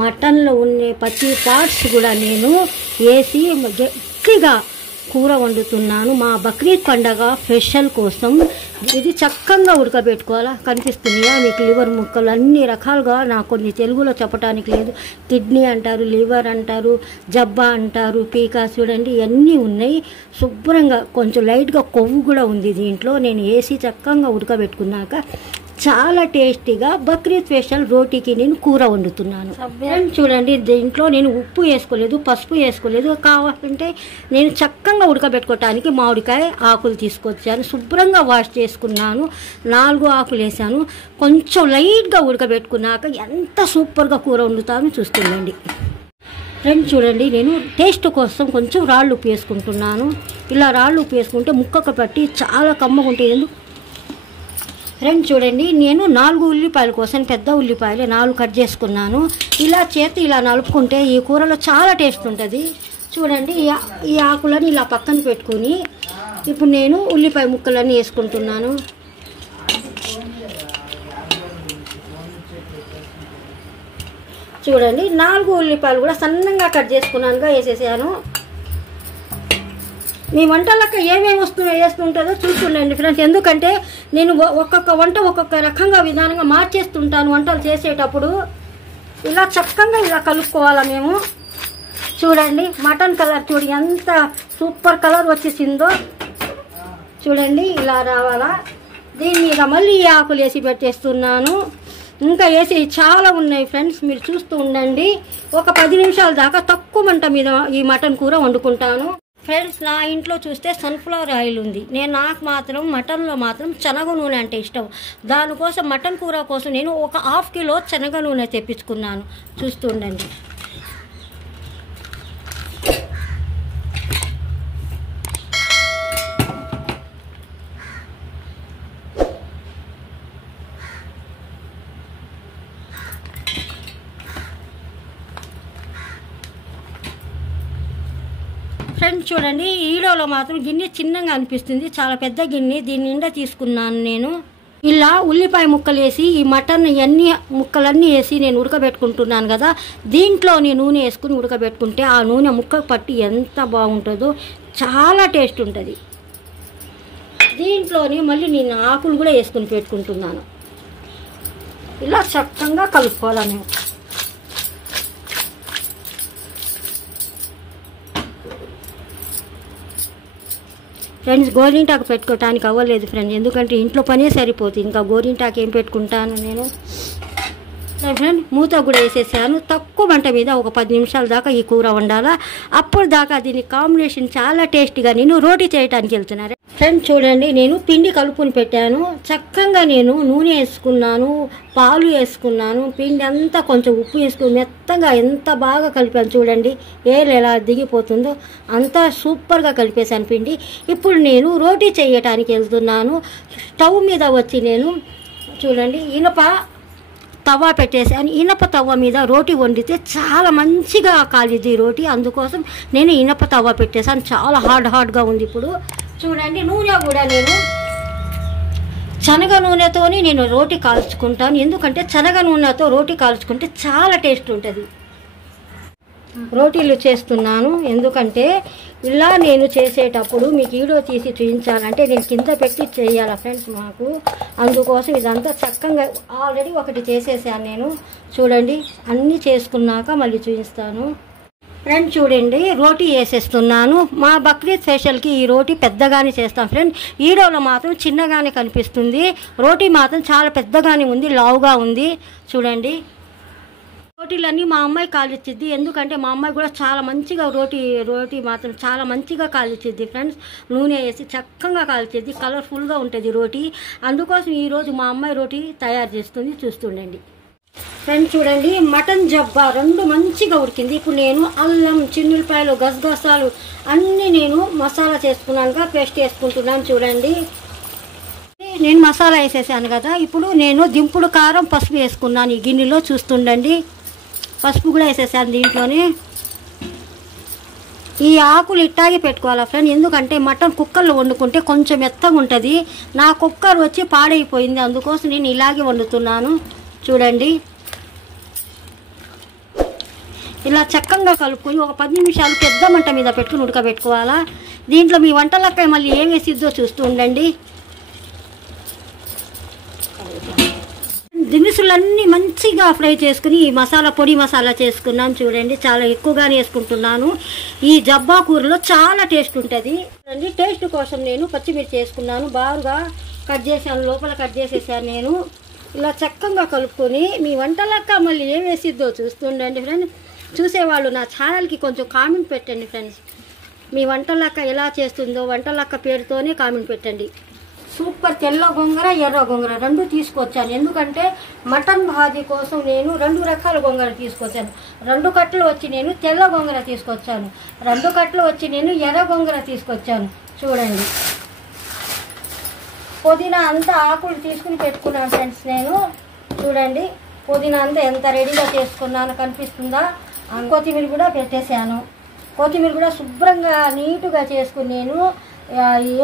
మటన్లో ఉండే ప్రతి పార్ట్స్ కూడా నేను వేసి గట్టిగా కూర వండుతున్నాను. మా బక్రీద్ పండగ స్పెషల్ కోసం ఇది చక్కగా ఉడకబెట్టుకోవాలా. కనిపిస్తున్నాయా మీకు లివర్ ముక్కలు అన్ని రకాలుగా నాకు కొన్ని తెలుగులో చెప్పడానికి లేదు. కిడ్నీ అంటారు, లివర్ అంటారు, జబ్బా అంటారు, పీకా చూడండి ఇవన్నీ ఉన్నాయి. శుభ్రంగా కొంచెం లైట్గా కొవ్వు కూడా ఉంది దీంట్లో. నేను వేసి చక్కగా ఉడకబెట్టుకున్నాక చాలా టేస్టీగా బక్రీద్ స్పెషల్ రోటీకి నేను కూర వండుతున్నాను. చూడండి దీంట్లో నేను ఉప్పు వేసుకోలేదు, పసుపు వేసుకోలేదు. కావాలంటే నేను చక్కగా ఉడకబెట్టుకోవటానికి మామిడికాయ ఆకులు తీసుకొచ్చాను. శుభ్రంగా వాష్ చేసుకున్నాను. 4 ఆకులు వేసాను. కొంచెం లైట్గా ఉడకబెట్టుకున్నాక ఎంత సూపర్గా కూర వండుతాను చూస్తుండండి. ఫ్రెండ్స్ చూడండి నేను టేస్ట్ కోసం కొంచెం రాళ్ళు ఉప్పు వేసుకుంటున్నాను. ఇలా రాళ్ళు ఉప్పు వేసుకుంటే ముక్కకు పట్టి చాలా కమ్మగా ఉంటుంది. ఫ్రెండ్స్ చూడండి నేను 4 ఉల్లిపాయల కోసం పెద్ద ఉల్లిపాయలు 4 కట్ చేసుకున్నాను. ఇలా చేతి ఇలా నలుపుకుంటే ఈ కూరలో చాలా టేస్ట్ ఉంటుంది. చూడండి ఈ ఆకులను ఇలా పక్కన పెట్టుకుని ఇప్పుడు నేను ఉల్లిపాయ ముక్కలన్నీ వేసుకుంటున్నాను. చూడండి 4 ఉల్లిపాయలు కూడా సన్నగా కట్ చేసుకున్నానుగా వేసేసాను. మీ వంటలకు ఏమేమి వేస్తుంటుందో చూస్తుండండి ఫ్రెండ్స్. ఎందుకంటే నేను ఒక్కొక్క వంట ఒక్కొక్క రకంగా విధానంగా మార్చేస్తుంటాను వంటలు చేసేటప్పుడు. ఇలా చక్కగా ఇలా కలుపుకోవాలా మేము. చూడండి మటన్ కలర్ చూడు ఎంత సూపర్ కలర్ వచ్చేసిందో. చూడండి ఇలా రావాలా. దీని మీద మళ్ళీ ఈ ఆకులు వేసి పెట్టేస్తున్నాను. ఇంకా వేసి చాలా ఉన్నాయి ఫ్రెండ్స్, మీరు చూస్తూ ఉండండి. ఒక 10 నిమిషాల దాకా తక్కువ మంట మీద ఈ మటన్ కూర వండుకుంటాను. ఫ్రెండ్స్ నా ఇంట్లో చూస్తే సన్ఫ్లవర్ ఆయిల్ ఉంది. నాకు మాత్రం మటన్లో మాత్రం శనగ నూనె అంటే ఇష్టం. దానికోసం మటన్ కూర కోసం నేను ఒక 1/2 కిలో శనగ నూనె తెప్పించుకున్నాను. చూస్తుండండి. ఫ్రెండ్స్ చూడండి ఈ వీడియోలో మాత్రం గిన్నె చిన్నగా అనిపిస్తుంది, చాలా పెద్ద గిన్నె. దీని నిండా తీసుకున్నాను నేను. ఇలా ఉల్లిపాయ ముక్కలు వేసి ఈ మటన్ ఇవన్నీ ముక్కలన్నీ వేసి నేను ఉడకబెట్టుకుంటున్నాను కదా. దీంట్లోని నూనె వేసుకుని ఉడకబెట్టుకుంటే ఆ నూనె ముక్కకు పట్టి ఎంత బాగుంటుందో, చాలా టేస్ట్ ఉంటుంది. దీంట్లోని మళ్ళీ నేను ఆకులు కూడా వేసుకుని పెట్టుకుంటున్నాను. ఇలా చక్కగా కలుపుకోవాలి నేను. ఫ్రెండ్స్ గోరింటాకు పెట్టుకోవటానికి అవ్వలేదు ఫ్రెండ్స్, ఎందుకంటే ఇంట్లో పనే సరిపోతుంది. ఇంకా గోరింటాకు ఏం పెట్టుకుంటాను నేను. ఫ్రెండ్ మూత కూడా వేసేసాను. తక్కువ మంట మీద ఒక 10 నిమిషాల దాకా ఈ కూర వండాలా. అప్పుడు దాకా దీని కాంబినేషన్ చాలా టేస్టీగా నేను రోటీ చేయడానికి వెళ్తున్నాను. ఫ్రెండ్స్ చూడండి నేను పిండి కలుపుని పెట్టాను. చక్కగా నేను నూనె వేసుకున్నాను, పాలు వేసుకున్నాను, పిండి అంతా కొంచెం ఉప్పు వేసుకుని మెత్తగా ఎంత బాగా కలిపాను. చూడండి ఏలు ఎలా దిగిపోతుందో అంతా సూపర్గా కలిపేశాను పిండి. ఇప్పుడు నేను రోటీ చేయటానికి వెళ్తున్నాను. స్టవ్ మీద వచ్చి నేను చూడండి ఇనుప తవ్వ పెట్టేసాను. ఇనప తవ్వ మీద రోటీ వండితే చాలా మంచిగా కాలిద్ది రోటీ. అందుకోసం నేను ఇనప తవ్వ పెట్టేసాను. చాలా హార్డ్గా ఉంది. ఇప్పుడు చూడండి నూనె కూడా నేను శనగ నూనెతోని నేను రోటీ కాల్చుకుంటాను. ఎందుకంటే శనగ నూనెతో రోటీ కాల్చుకుంటే చాలా టేస్ట్ ఉంటుంది. రోటీలు చేస్తున్నాను ఎందుకంటే ఇలా నేను చేసేటప్పుడు మీకు వీడియో తీసి చూపించాలంటే నేను కింద పెట్టి చేయాలి ఫ్రెండ్స్ మాకు. అందుకోసం ఇదంతా చక్కగా ఆల్రెడీ ఒకటి చేసేసాను నేను. చూడండి అన్నీ చేసుకున్నాక మళ్ళీ చూపిస్తాను. ఫ్రెండ్స్ చూడండి రోటీ వేసేస్తున్నాను. మా బక్రీద్ స్పెషల్కి ఈ రోటీ పెద్దగానే చేస్తాం ఫ్రెండ్. వీడియోలో మాత్రం చిన్నగానే కనిపిస్తుంది, రోటీ మాత్రం చాలా పెద్దగానే ఉంది, లావుగా ఉంది. చూడండి రోటీలన్నీ మా అమ్మాయి కాల్చిద్ది. ఎందుకంటే మా అమ్మాయి కూడా చాలా మంచిగా రోటీ మాత్రం చాలా మంచిగా కాల్చిద్ది ఫ్రెండ్స్. నూనె వేసి చక్కగా కాల్చిద్ది, కలర్ఫుల్గా ఉంటుంది రోటీ. అందుకోసం ఈరోజు మా అమ్మాయి రోటీ తయారు చేస్తుంది, చూస్తుండండి. ఫ్రెండ్స్ చూడండి మటన్ జబ్బా 2 మంచిగా ఉడికింది. ఇప్పుడు నేను అల్లం, చిన్నులపాయలు, గసగసాలు అన్నీ నేను మసాలా చేసుకున్నానుగా పేస్ట్ వేసుకుంటున్నాను. చూడండి నేను మసాలా వేసేసాను కదా. ఇప్పుడు నేను దింపుడు కారం, పసుపు వేసుకున్నాను ఈ గిన్నెలో. చూస్తుండండి పసుపు కూడా వేసేసాను దీంట్లోనే. ఈ ఆకులు ఇట్టాగే పెట్టుకోవాలా ఫ్రెండ్, ఎందుకంటే మటన్ కుక్కర్లో వండుకుంటే కొంచెం మెత్తగా ఉంటుంది. నా కుక్కర్ వచ్చి పాడైపోయింది, అందుకోసం నేను ఇలాగే వండుతున్నాను. చూడండి ఇలా చక్కగా కలుపుకొని ఒక 10 నిమిషాలు పెద్ద మంట మీద పెట్టుకుని ఉడకబెట్టుకోవాలా. దీంట్లో మీ వంటలకాయ మళ్ళీ ఏం వేసిద్దో చూస్తూ ఉండండి. దినుసులన్నీ మంచిగా ఫ్రై చేసుకుని మసాలా పొడి మసాలా చేసుకున్నాను చూడండి. చాలా ఎక్కువగానే వేసుకుంటున్నాను. ఈ జబ్బా కూరలో చాలా టేస్ట్ ఉంటుంది. టేస్ట్ కోసం నేను పచ్చిమిర్చి వేసుకున్నాను, బాగా కట్ చేశాను, లోపల కట్ చేసేసాను నేను. ఇలా చక్కగా కలుపుకొని మీ వంటలక్క మళ్ళీ ఏం వేసిద్దో చూస్తుండండి ఫ్రెండ్స్. చూసేవాళ్ళు నా ఛానల్కి కొంచెం కామెంట్ పెట్టండి ఫ్రెండ్స్. మీ వంటలక్క ఎలా చేస్తుందో వంటలక్క పేరుతోనే కామెంట్ పెట్టండి. సూపర్ తెల్ల గోంగూర ఎర్ర గోంగూర 2 తీసుకొచ్చాను. ఎందుకంటే మటన్ భాజీ కోసం నేను 2 రకాల గోంగూర తీసుకొచ్చాను. 2 కట్టలు వచ్చి నేను తెల్ల గోంగూర తీసుకొచ్చాను, 2 కట్టలు వచ్చి నేను ఎర్ర గోంగూర తీసుకొచ్చాను. చూడండి, పుదీనా అంతా ఆకులు తీసుకుని పెట్టుకున్నాను ఫ్రెండ్స్ నేను. చూడండి పుదీనా అంతా ఎంత రెడీగా చేసుకున్నాను కనిపిస్తుందా. కొత్తిమీర కూడా పెట్టేశాను. కొత్తిమీర కూడా శుభ్రంగా నీటుగా చేసుకుని నేను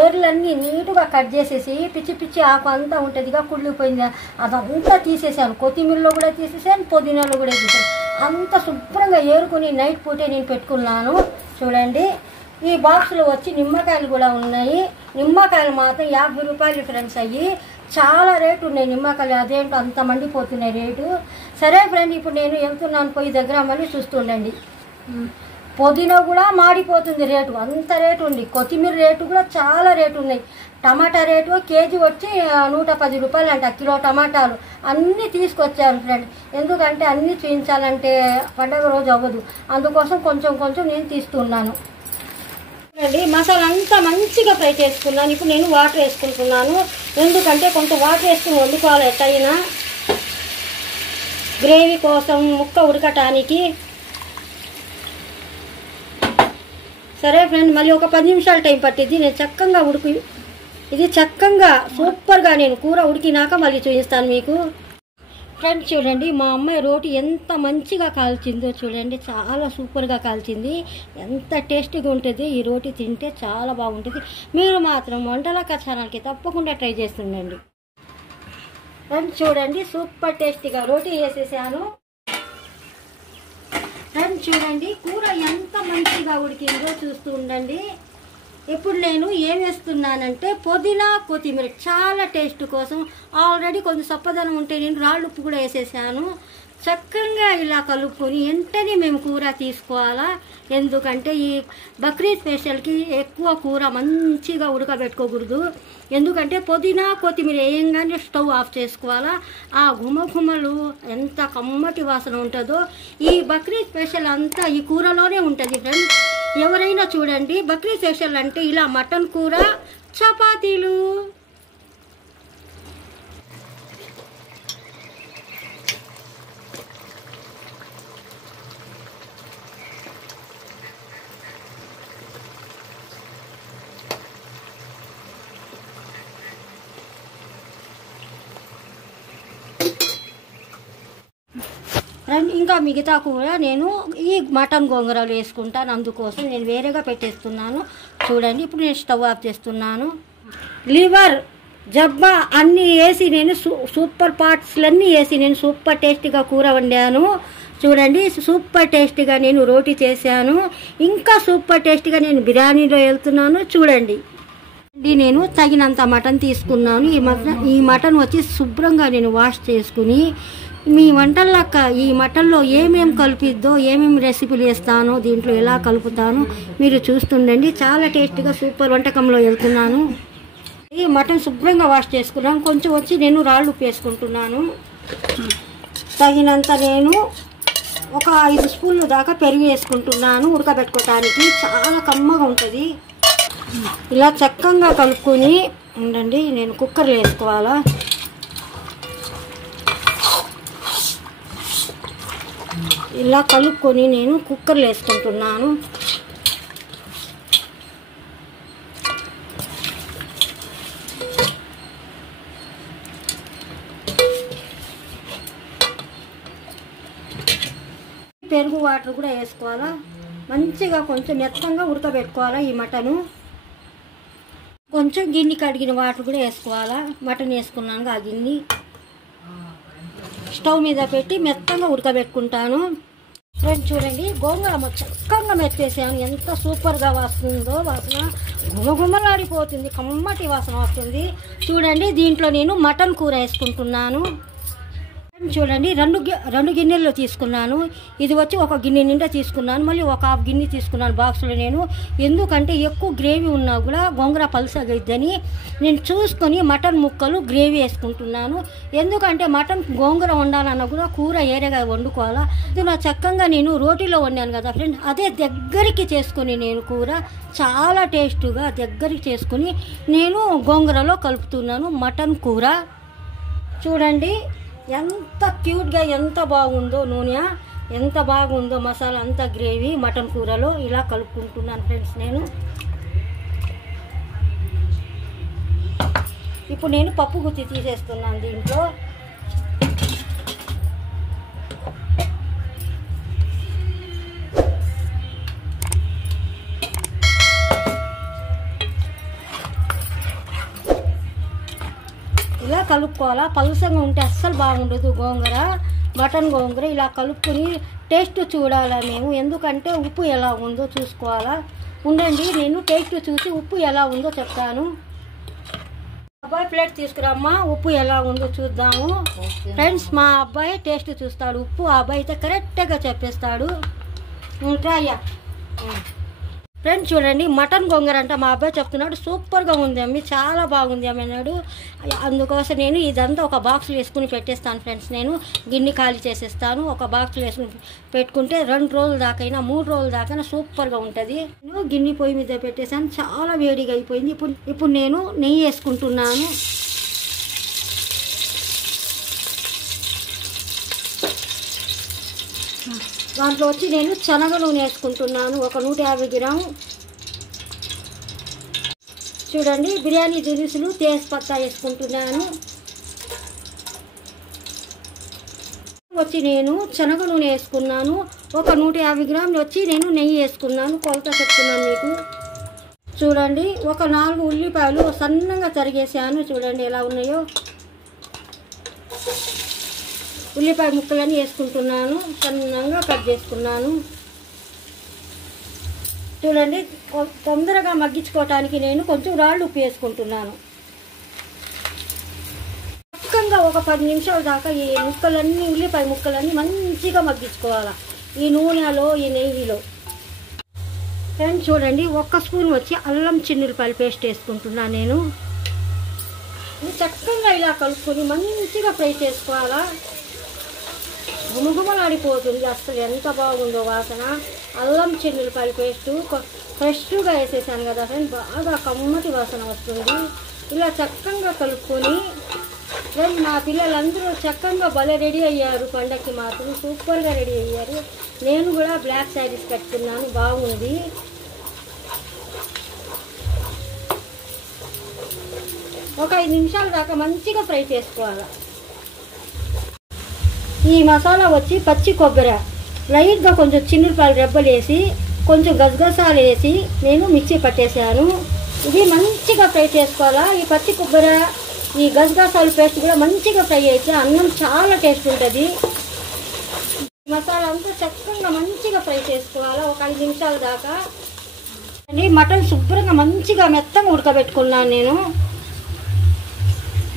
ఏర్లన్నీ నీటుగా కట్ చేసేసి పిచ్చి పిచ్చి ఆకు అంతా ఉంటుందిగా కుళ్ళిపోయింది అదంతా తీసేసాను. కొత్తిమీరలో కూడా తీసేసాను, పుదీనాలో కూడా తీసేసాను. అంత శుభ్రంగా ఏరుకుని నైట్ పూటే నేను పెట్టుకున్నాను. చూడండి, ఈ బాక్స్లో వచ్చి నిమ్మకాయలు కూడా ఉన్నాయి. నిమ్మకాయలు మాత్రం 50 రూపాయలు ఫ్రెండ్స్. అయ్యి చాలా రేటు ఉన్నాయి నిమ్మకాయలు. అదేంటో అంత మండిపోతున్నాయి రేటు. సరే ఫ్రెండ్, ఇప్పుడు నేను వెళ్తున్నాను పొయ్యి దగ్గర, మళ్ళీ చూస్తుండండి. పుదీనా కూడా మాడిపోతుంది రేటు, అంత రేటు ఉంది. కొత్తిమీర రేటు కూడా చాలా రేటు ఉన్నాయి. టమాటా రేటు కేజీ వచ్చి 110 రూపాయలు అంట, కిలో టమాటాలు. అన్నీ తీసుకొచ్చాను ఫ్రెండ్. ఎందుకంటే అన్నీ చూపించాలంటే పండగ రోజు అవ్వదు, అందుకోసం కొంచెం కొంచెం నేను తీస్తున్నాను. చూడండి, మసాలా అంతా మంచిగా ఫ్రై చేసుకున్నాను. ఇప్పుడు నేను వాటర్ వేసుకుంటున్నాను. ఎందుకంటే కొంచెం వాటర్ వేసుకుని వండుకోవాలి ఎట్టయినా గ్రేవీ కోసం, ముక్క ఉడకటానికి. సరే ఫ్రెండ్, మళ్ళీ ఒక 10 నిమిషాలు టైం పట్టింది. నేను చక్కగా ఇది చక్కగా సూపర్గా నేను కూర ఉడికినాక మళ్ళీ చూపిస్తాను మీకు. ఫ్రెండ్స్ చూడండి, మా అమ్మాయి రోటి ఎంత మంచిగా కాల్చిందో చూడండి. చాలా సూపర్గా కాల్చింది. ఎంత టేస్టీగా ఉంటుంది. ఈ రోటి తింటే చాలా బాగుంటుంది. మీరు మాత్రం వంటలక్క ఛానల్కి తప్పకుండా ట్రై చేస్తుండండి. ఫ్రెండ్స్ చూడండి, సూపర్ టేస్టీగా రోటీ వేసేసాను. ఫ్రెండ్స్ చూడండి, కూర ఎంత మంచిగా ఉడికిందో చూస్తూ ఉండండి. ఇప్పుడు నేను ఏం వేస్తున్నానంటే పుదీనా కొత్తిమీర చాలా టేస్ట్ కోసం. ఆల్రెడీ కొంచెం సప్పదనం ఉంటే నేను రాళ్ళు ఉప్పు కూడా వేసేసాను. చక్కగా ఇలా కలుపుకొని వెంటనే మేము కూర తీసుకోవాలా. ఎందుకంటే ఈ బక్రీద్ స్పెషల్కి ఎక్కువ కూర మంచిగా ఉడకబెట్టుకోకూడదు. ఎందుకంటే పుదీనా కొత్తిమీర వేయంగానే స్టవ్ ఆఫ్ చేసుకోవాలా. ఆ గుమగుమలు ఎంత కమ్మటి వాసన ఉంటుందో. ఈ బక్రీద్ స్పెషల్ అంతా ఈ కూరలోనే ఉంటుంది ఫ్రెండ్స్. ఎవరైనా చూడండి, బక్రీద్ స్పెషల్ అంటే ఇలా మటన్ కూర, చపాతీలు. ఇంకా మిగతా కూర నేను ఈ మటన్ గోంగూరలు వేసుకుంటాను. అందుకోసం నేను వేరేగా పెట్టేస్తున్నాను. చూడండి, ఇప్పుడు నేను స్టవ్ ఆఫ్ చేస్తున్నాను. లివర్, జబ్బా అన్నీ వేసి నేను సూపర్ పార్ట్స్లన్నీ వేసి నేను సూపర్ టేస్టీగా కూర వండాను. చూడండి, సూపర్ టేస్టీగా నేను రోటీ చేశాను. ఇంకా సూపర్ టేస్టీగా నేను బిర్యానీలో వెళ్తున్నాను. చూడండి, నేను తగినంత మటన్ తీసుకున్నాను. ఈ మటన్ వచ్చి శుభ్రంగా నేను వాష్ చేసుకుని మీ వంటలక్క ఈ మటన్లో ఏమేమి కలిపిద్దో, ఏమేమి రెసిపీలు వేస్తానో, దీంట్లో ఎలా కలుపుతానో మీరు చూస్తుండండి. చాలా టేస్టీగా సూపర్ వంటకంలో వెళ్తున్నాను. ఈ మటన్ శుభ్రంగా వాష్ చేసుకున్నాను. కొంచెం వచ్చి నేను రాళ్ళు ఉప్పు వేసుకుంటున్నాను. తగినంత నేను ఒక 5 స్పూన్లు దాకా పెరుగు వేసుకుంటున్నాను ఉడకబెట్టుకోవటానికి. చాలా కమ్మగా ఉంటుంది. ఇలా చక్కగా కలుపుకొని ఉండండి. నేను కుక్కర్లో వేసుకోవాలా. ఇలా కలుపుకొని నేను కుక్కర్లో వేసుకుంటున్నాను. పెరుగు వాటర్ కూడా వేసుకోవాలా. మంచిగా కొంచెం మెత్తంగా ఉడకబెట్టుకోవాలా ఈ మటను. కొంచెం గిన్నె కడిగిన వాటర్ కూడా వేసుకోవాలా. మటన్ వేసుకున్నాను ఆ గిన్నె స్టవ్ మీద పెట్టి మెత్తంగా ఉడకబెట్టుకుంటాను. ఫ్రెండ్స్ చూడండి, గోంగూర చక్కగా మెత్తేసాను. ఎంత సూపర్గా వస్తుందో వాసన, గుమగుమలాడిపోతుంది, కమ్మటి వాసన వస్తుంది. చూడండి, దీంట్లో నేను మటన్ కూర వేసుకుంటున్నాను. చూడండి, రెండు గిన్నెల్లో తీసుకున్నాను. ఇది వచ్చి ఒక గిన్నె నిండా తీసుకున్నాను, మళ్ళీ ఒక హాఫ్ గిన్నె తీసుకున్నాను బాక్స్లో. నేను ఎందుకంటే ఎక్కువ గ్రేవీ ఉన్నా కూడా గోంగూర పలుసగా ఇద్దని నేను చూసుకొని మటన్ ముక్కలు గ్రేవీ వేసుకుంటున్నాను. ఎందుకంటే మటన్ గోంగూర వండాలన్నా కూడా కూర ఏరేగా వండుకోవాలా. ఇది నా చక్కగా నేను రోటీలో వండాను కదా ఫ్రెండ్స్, అదే దగ్గరికి చేసుకొని నేను కూర చాలా టేస్ట్గా దగ్గరికి చేసుకొని నేను గోంగూరలో కలుపుతున్నాను మటన్ కూర. చూడండి ఎంత క్యూట్గా, ఎంత బాగుందో, నూనె ఎంత బాగుందో, మసాలా అంతా గ్రేవీ మటన్ కూరలో ఇలా కలుపుకుంటున్నాను ఫ్రెండ్స్. నేను ఇప్పుడు నేను పప్పు గుత్తి తీసేస్తున్నాను దీంట్లో. ఇలా కలుపుకోవాలా, పలుసంగా ఉంటే అస్సలు బాగుండదు గోంగూర, మటన్ గోంగూర. ఇలా కలుపుకొని టేస్ట్ చూడాలా మేము, ఎందుకంటే ఉప్పు ఎలా ఉందో చూసుకోవాలా. ఉండండి, నేను టేస్ట్ చూసి ఉప్పు ఎలా ఉందో చెప్తాను. అబ్బాయి ప్లేట్ తీసుకురామ్మా, ఉప్పు ఎలా ఉందో చూద్దాము ఫ్రెండ్స్. మా అబ్బాయి టేస్ట్ చూస్తాడు ఉప్పు, ఆ అబ్బాయి అయితే కరెక్ట్గా చెప్పేస్తాడు. అయ్యా ఫ్రెండ్స్ చూడండి, మటన్ గోంగూర అంట మా అబ్బాయి చెప్తున్నాడు సూపర్గా ఉంది అమ్మి, చాలా బాగుంది అమ్మి అన్నాడు. అందుకోసం నేను ఇదంతా ఒక బాక్స్లో వేసుకుని పెట్టేస్తాను ఫ్రెండ్స్. నేను గిన్నె ఖాళీ చేసేస్తాను, ఒక బాక్స్లో వేసుకుని పెట్టుకుంటే 2 రోజుల దాకైనా 3 రోజుల దాకైనా సూపర్గా ఉంటుంది. నేను గిన్నె పొయ్యి మీద పెట్టేసాను, చాలా వేడిగా అయిపోయింది. ఇప్పుడు నేను నెయ్యి వేసుకుంటున్నాను. దాంట్లో వచ్చి నేను శనగ నూనె వేసుకుంటున్నాను, ఒక 150 గ్రాము. చూడండి, బిర్యానీ దినుసులు తేజ్పత్తా వేసుకుంటున్నాను. వచ్చి నేను శనగ నూనె వేసుకున్నాను, ఒక 150 గ్రాములు వచ్చి నేను నెయ్యి వేసుకున్నాను, కొలత చెప్తున్నాను మీకు. చూడండి, ఒక 4 ఉల్లిపాయలు సన్నగా తరిగేసాను. చూడండి ఎలా ఉన్నాయో. ఉల్లిపాయ ముక్కలన్నీ వేసుకుంటున్నాను, సన్నగా కట్ చేసుకున్నాను. చూడండి, తొందరగా మగ్గించుకోవటానికి నేను కొంచెం రాళ్ళు ఉప్పు వేసుకుంటున్నాను. చక్కగా ఒక 10 నిమిషాల దాకా ఈ ముక్కలన్నీ, ఉల్లిపాయ ముక్కలన్నీ మంచిగా మగ్గించుకోవాలి ఈ నూనెలో, ఈ నెయ్యిలో. ఫ్రెండ్స్ చూడండి, 1 స్పూన్ వచ్చి అల్లం చిన్నులపాయల పేస్ట్ వేసుకుంటున్నాను నేను. చక్కగా ఇలా కలుపుకొని మంచిగా ఫ్రై చేసుకోవాలా. గుమగుమలాడిపోతుంది, అసలు ఎంత బాగుందో వాసన. అల్లం చిన్నులపాయల పేస్టు ఫ్రెష్గా వేసేసాను కదా ఫ్రెండ్, బాగా కమ్మటి వాసన వస్తుంది. ఇలా చక్కగా కలుపుకొని ఫ్రెండ్ మా పిల్లలందరూ చక్కగా భలే రెడీ అయ్యారు. పండగకి మాత్రం సూపర్గా రెడీ అయ్యారు. నేను కూడా బ్లాక్ శారీస్ కట్టుకున్నాను, బాగుంది. ఒక 5 నిమిషాల దాకా మంచిగా ఫ్రై చేసుకోవాలి. ఈ మసాలా వచ్చి పచ్చి కొబ్బరి లైట్గా కొంచెం చిన్నులపాయలు రెబ్బలు వేసి కొంచెం గసగసాలు వేసి నేను మిక్సీ పట్టేసాను. ఇది మంచిగా ఫ్రై చేసుకోవాలా. ఈ పచ్చి కొబ్బరి, ఈ గసగసాల పేస్ట్ కూడా మంచిగా ఫ్రై అయితే అన్నం చాలా టేస్ట్ ఉంటుంది. మసాలా అంతా చక్కగా మంచిగా ఫ్రై చేసుకోవాలా ఒక 5 నిమిషాల దాకా. మటన్ శుభ్రంగా మంచిగా మెత్తగా ఉడకబెట్టుకున్నాను నేను.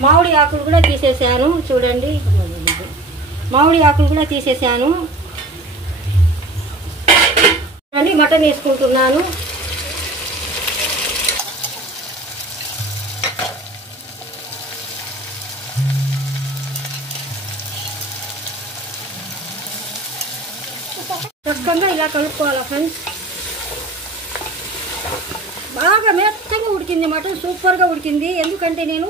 మామిడి ఆకులు కూడా తీసేసాను. చూడండి, మామిడి ఆకులు కూడా తీసేసాను. మటన్ వేసుకుంటున్నాను. చక్కగా ఇలా కలుపుకోవాలి ఫ్రెండ్స్. బాగా మెత్తగా ఉడికింది మటన్, సూపర్గా ఉడికింది. ఎందుకంటే నేను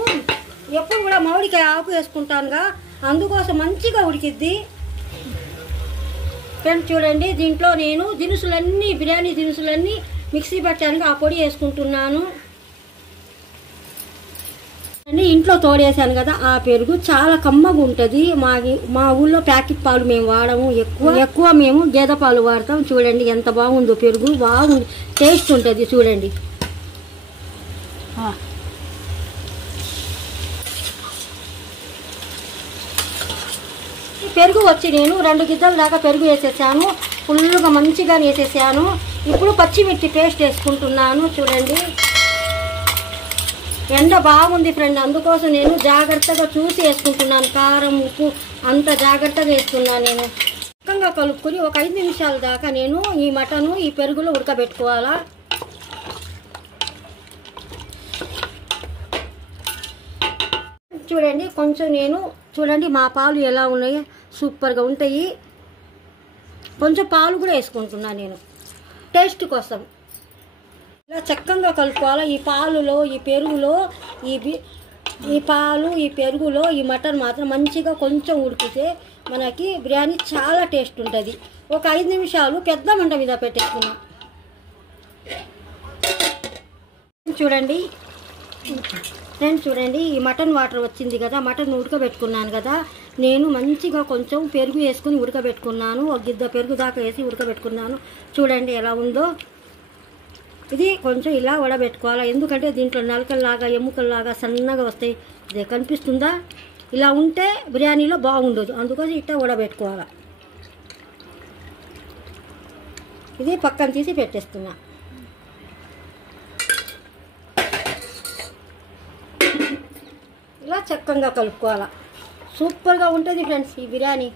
ఎప్పుడు కూడా మామిడికాయ ఆకు వేసుకుంటానుగా, అందుకోసం మంచిగా ఉడికిద్ది. ఫ్రెండ్స్ చూడండి, దీంట్లో నేను దినుసులన్నీ, బిర్యానీ దినుసులన్నీ మిక్సీ పట్టాను, ఆ పొడి వేసుకుంటున్నాను. ఇంట్లో తోడేసాను కదా ఆ పెరుగు చాలా కమ్మగా ఉంటుంది. మా ఊళ్ళో ప్యాకెట్ పాలు మేము వాడము, ఎక్కువ మేము గేదె పాలు వాడతాం. చూడండి ఎంత బాగుందో పెరుగు, బాగుంది, టేస్ట్ ఉంటుంది. చూడండి, పెరుగు వచ్చి నేను 2 గిద్దల దాకా పెరుగు వేసేసాను. ఫుల్గా మంచిగా వేసేసాను. ఇప్పుడు పచ్చిమిర్చి పేస్ట్ వేసుకుంటున్నాను. చూడండి ఎండ బాగుంది ఫ్రెండ్, అందుకోసం నేను జాగ్రత్తగా చూసి వేసుకుంటున్నాను. కారం ఉప్పు అంత జాగ్రత్తగా వేసుకున్నాను. నేను చక్కగా కలుపుకొని ఒక 5 నిమిషాల దాకా నేను ఈ మటను ఈ పెరుగులో ఉడకబెట్టుకోవాలా. చూడండి కొంచెం నేను చూడండి మా పాలు ఎలా ఉన్నాయి, సూపర్గా ఉంటాయి. కొంచెం పాలు కూడా వేసుకుంటున్నాను నేను టేస్ట్ కోసం. ఇలా చక్కగా కలుపుకోవాలి. ఈ పాలులో ఈ పెరుగులో ఈ పాలు ఈ పెరుగులో ఈ మటన్ మాత్రం మంచిగా కొంచెం ఉడికితే మనకి బిర్యానీ చాలా టేస్ట్ ఉంటుంది. ఒక 5 నిమిషాలు పెద్ద మంట మీద పెట్టేసుకున్నాం. చూడండి ఫ్రెండ్స్, చూడండి ఈ మటన్ వాటర్ వచ్చింది కదా, మటన్ ఉడకబెట్టుకున్నాను కదా, నేను మంచిగా కొంచెం పెరుగు వేసుకుని ఉడకబెట్టుకున్నాను. ఒక గిద్ద పెరుగు దాకా వేసి ఉడకబెట్టుకున్నాను. చూడండి ఎలా ఉందో. ఇది కొంచెం ఇలా వడబెట్టుకోవాలి, ఎందుకంటే దీంట్లో నలకల్లాగా ఎముకల్లాగా సన్నగా వస్తాయి. ఇదే కనిపిస్తుందా? ఇలా ఉంటే బిర్యానీలో బాగుండదు, అందుకోసం ఇట్లా వడబెట్టుకోవాలి. ఇది పక్కన తీసి పెట్టేస్తున్నా. ఇలా చక్కగా కలుపుకోవాలి. సూపర్గా ఉంటుంది ఫ్రెండ్స్ ఈ బిర్యానీ.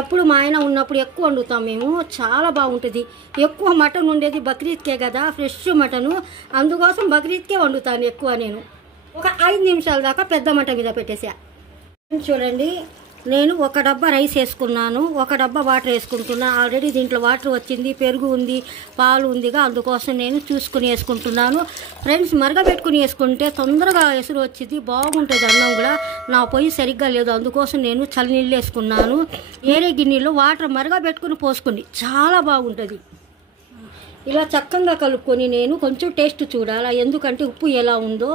ఎప్పుడు మా ఆయన ఉన్నప్పుడు ఎక్కువ వండుతాం మేము, చాలా బాగుంటుంది. ఎక్కువ మటన్ ఉండేది బక్రీద్కే కదా, ఫ్రెష్ మటను, అందుకోసం బక్రీద్కే వండుతాను ఎక్కువ. నేను ఒక 5 నిమిషాల దాకా పెద్ద మంట మీద పెట్టేసా. చూడండి నేను ఒక డబ్బా రైస్ వేసుకున్నాను, ఒక డబ్బా వాటర్ వేసుకుంటున్నా. ఆల్రెడీ దీంట్లో వాటర్ వచ్చింది, పెరుగు ఉంది, పాలు ఉందిగా, అందుకోసం నేను చూసుకుని వేసుకుంటున్నాను. ఫ్రెండ్స్ మరగబెట్టుకుని వేసుకుంటే తొందరగా ఎసురు వచ్చింది, బాగుంటుంది అన్నం కూడా. నా పొయ్యి సరిగ్గా లేదు, అందుకోసం నేను చల్లనీళ్ళు వేసుకున్నాను. వేరే గిన్నెలో వాటర్ మరగబెట్టుకుని పోసుకుని చాలా బాగుంటుంది. ఇలా చక్కగా కలుపుకొని నేను కొంచెం టేస్ట్ చూడాలా, ఎందుకంటే ఉప్పు ఎలా ఉందో.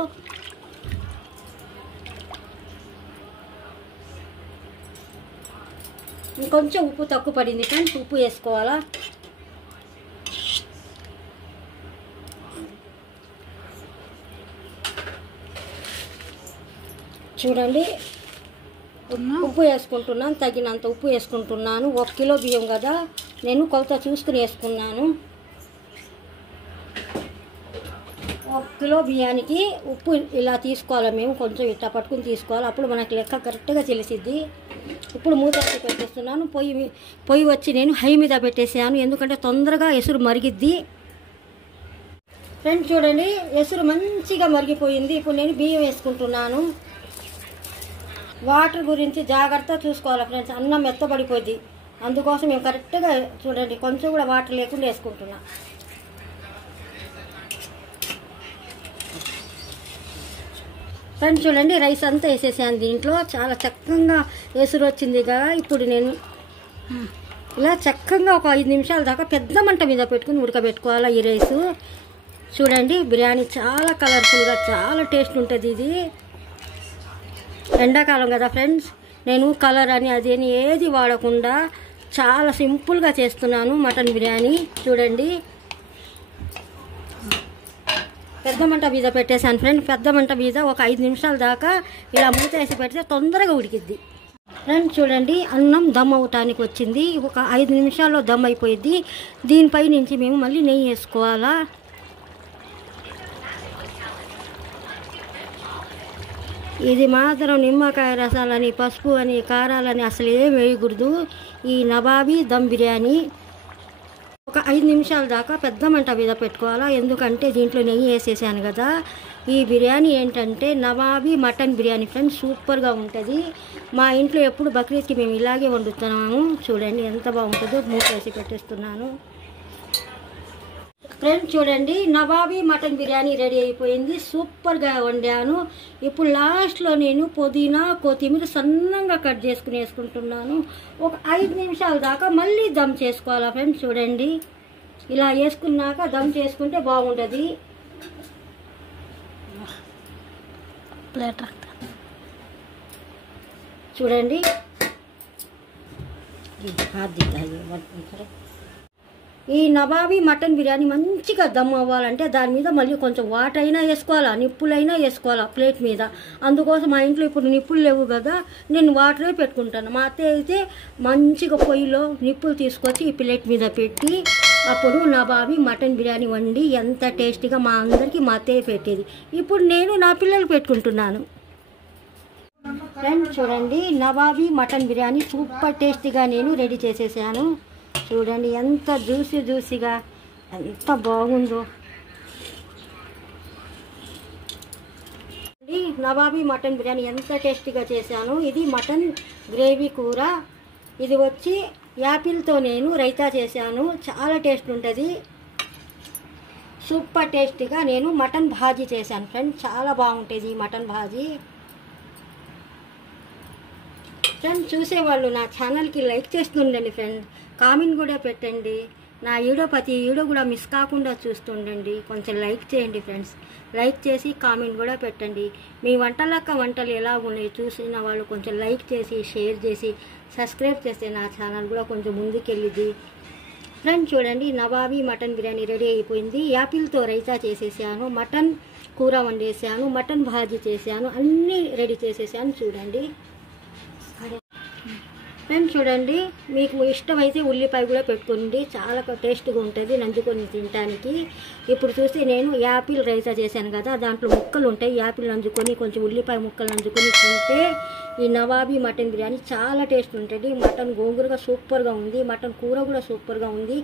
ఇంకొంచెం ఉప్పు తక్కువ పడింది ఫ్రెండ్స్, ఉప్పు వేసుకోవాలా. చూడండి ఉప్పు వేసుకుంటున్నాను, తగినంత ఉప్పు వేసుకుంటున్నాను. 1 కిలో బియ్యం కదా, నేను కొలత చూసుకుని వేసుకున్నాను. 1 కిలో బియ్యానికి ఉప్పు ఇలా తీసుకోవాలి మేము, కొంచెం ఇట్లా పట్టుకుని తీసుకోవాలి, అప్పుడు మనకి లెక్క కరెక్ట్గా తెలిసిద్ది. ఇప్పుడు మూత పెట్టేస్తున్నాను. పొయ్యి వచ్చి నేను హై మీద పెట్టేసాను, ఎందుకంటే తొందరగా ఎసురు మరిగిద్ది. ఫ్రెండ్స్ చూడండి ఎసురు మంచిగా మరిగిపోయింది. ఇప్పుడు నేను బియ్యం వేసుకుంటున్నాను. వాటర్ గురించి జాగ్రత్త చూసుకోవాలి ఫ్రెండ్స్, అన్నం మెత్తబడిపోద్ది, అందుకోసం మేము కరెక్ట్గా చూడండి కొంచెం కూడా వాటర్ లేకుండా వేసుకుంటున్నా. ఫ్రెండ్స్ చూడండి రైస్ అంతా వేసేసాను దీంట్లో, చాలా చక్కగా ఎసురు వచ్చింది కదా. ఇప్పుడు నేను ఇలా చక్కగా ఒక 5 నిమిషాల దాకా పెద్ద మంట మీద పెట్టుకుని ఉడకబెట్టుకోవాలి ఈ రైసు. చూడండి బిర్యానీ చాలా కలర్ఫుల్గా చాలా టేస్ట్ ఉంటుంది. ఇది ఎండాకాలం కదా ఫ్రెండ్స్, నేను కలర్ అని అది అని ఏది వాడకుండా చాలా సింపుల్గా చేస్తున్నాను మటన్ బిర్యానీ. చూడండి పెద్ద మంట మీద పెట్టేశాను ఫ్రెండ్స్. పెద్ద మంట మీద ఒక 5 నిమిషాల దాకా ఇలా మూత వేసి పెడితే తొందరగా ఉడికిద్ది. ఫ్రెండ్స్ చూడండి అన్నం దమ్ అవటానికి వచ్చింది, ఒక 5 నిమిషాల్లో దమ్ అయిపోయిద్ది. దీనిపై నుంచి మేము మళ్ళీ నెయ్యి వేసుకోవాలా. ఇది మాత్రం నిమ్మకాయ రసాలని పసుపు అని కారాలని అసలు ఏం వేయకూడదు. ఈ నవాబీ దమ్ బిర్యానీ ఒక 5 నిమిషాల దాకా పెద్ద మంట మీద పెట్టుకోవాలా, ఎందుకంటే దీంట్లో నెయ్యి వేసేసాను కదా. ఈ బిర్యానీ ఏంటంటే నవాబీ మటన్ బిర్యానీ ఫ్రెండ్స్, సూపర్గా ఉంటుంది. మా ఇంట్లో ఎప్పుడు బక్రీద్కి మేము ఇలాగే వండుతున్నాము. చూడండి ఎంత బాగుంటుందో. మూత వేసి పెట్టేస్తున్నాను ఫ్రెండ్స్. చూడండి నవాబీ మటన్ బిర్యానీ రెడీ అయిపోయింది, సూపర్గా వండాను. ఇప్పుడు లాస్ట్లో నేను పుదీనా కొత్తిమీర సన్నంగా కట్ చేసుకుని వేసుకుంటున్నాను. ఒక 5 నిమిషాల దాకా మళ్ళీ దమ్ చేసుకోవాలా ఫ్రెండ్స్. చూడండి ఇలా వేసుకున్నాక దమ్ చేసుకుంటే బాగుంటుంది. చూడండి ఈ నవాబీ మటన్ బిర్యానీ మంచిగా దమ్ అవ్వాలంటే దాని మీద మళ్ళీ కొంచెం వాటర్ అయినా వేసుకోవాలా, నిప్పులైనా వేసుకోవాలా ప్లేట్ మీద. అందుకోసం మా ఇంట్లో ఇప్పుడు నిప్పులు లేవు కదా, నేను వాటరే పెట్టుకుంటాను. మా అత్తయ్య అయితే మంచిగా పొయ్యిలో నిప్పులు తీసుకొచ్చి ఈ ప్లేట్ మీద పెట్టి అప్పుడు నవాబీ మటన్ బిర్యానీ వండి ఎంత టేస్టీగా మా అందరికీ మా అత్తయ్య పెట్టేది. ఇప్పుడు నేను నా పిల్లలు పెట్టుకుంటున్నాను. ఫ్రెండ్స్ చూడండి, నవాబీ మటన్ బిర్యానీ సూపర్ టేస్టీగా నేను రెడీ చేసేసాను. చూడండి ఎంత జ్యూసీగా ఎంత బాగుందో. నవాబీ మటన్ బిర్యానీ ఎంత టేస్టీగా చేశాను. ఇది మటన్ గ్రేవీ కూర. ఇది వచ్చి యాపిల్తో నేను రైతా చేశాను, చాలా టేస్ట్ ఉంటుంది. సూపర్ టేస్టీగా నేను మటన్ భాజీ చేశాను ఫ్రెండ్స్, చాలా బాగుంటుంది ఈ మటన్ భాజీ. ఫ్రెండ్స్ చూసేవాళ్ళు నా ఛానల్కి లైక్ చేస్తుండండి ఫ్రెండ్, కామెంట్ కూడా పెట్టండి. నా ప్రతి వీడియో కూడా మిస్ కాకుండా చూస్తుండండి. కొంచెం లైక్ చేయండి ఫ్రెండ్స్, లైక్ చేసి కామెంట్ కూడా పెట్టండి. మీ వంటలు ఎలా ఉన్నాయి చూసిన వాళ్ళు కొంచెం లైక్ చేసి షేర్ చేసి సబ్స్క్రైబ్ చేస్తే నా ఛానల్ కూడా కొంచెం ముందుకెళ్ళింది. ఫ్రెండ్స్ చూడండి, నవాబీ మటన్ బిర్యానీ రెడీ అయిపోయింది. యాపిల్తో రైతా చేసేసాను, మటన్ కూర వండేసాను, మటన్ భాజీ చేశాను, అన్నీ రెడీ చేసేసాను. చూడండి ఫ్రెండ్స్ చూడండి, మీకు ఇష్టమైతే ఉల్లిపాయ కూడా పెట్టుకోండి, చాలా టేస్ట్గా ఉంటుంది నంచుకొని తినడానికి. ఇప్పుడు చూస్తే నేను యాపిల్ రైతా చేశాను కదా, దాంట్లో ముక్కలు ఉంటాయి. యాపిల్ నంచుకొని కొంచెం ఉల్లిపాయ ముక్కలు నంచుకొని తింటే ఈ నవాబీ మటన్ బిర్యానీ చాలా టేస్ట్ ఉంటుంది. మటన్ గోంగూరగా సూపర్గా ఉంది, మటన్ కూర కూడా సూపర్గా ఉంది.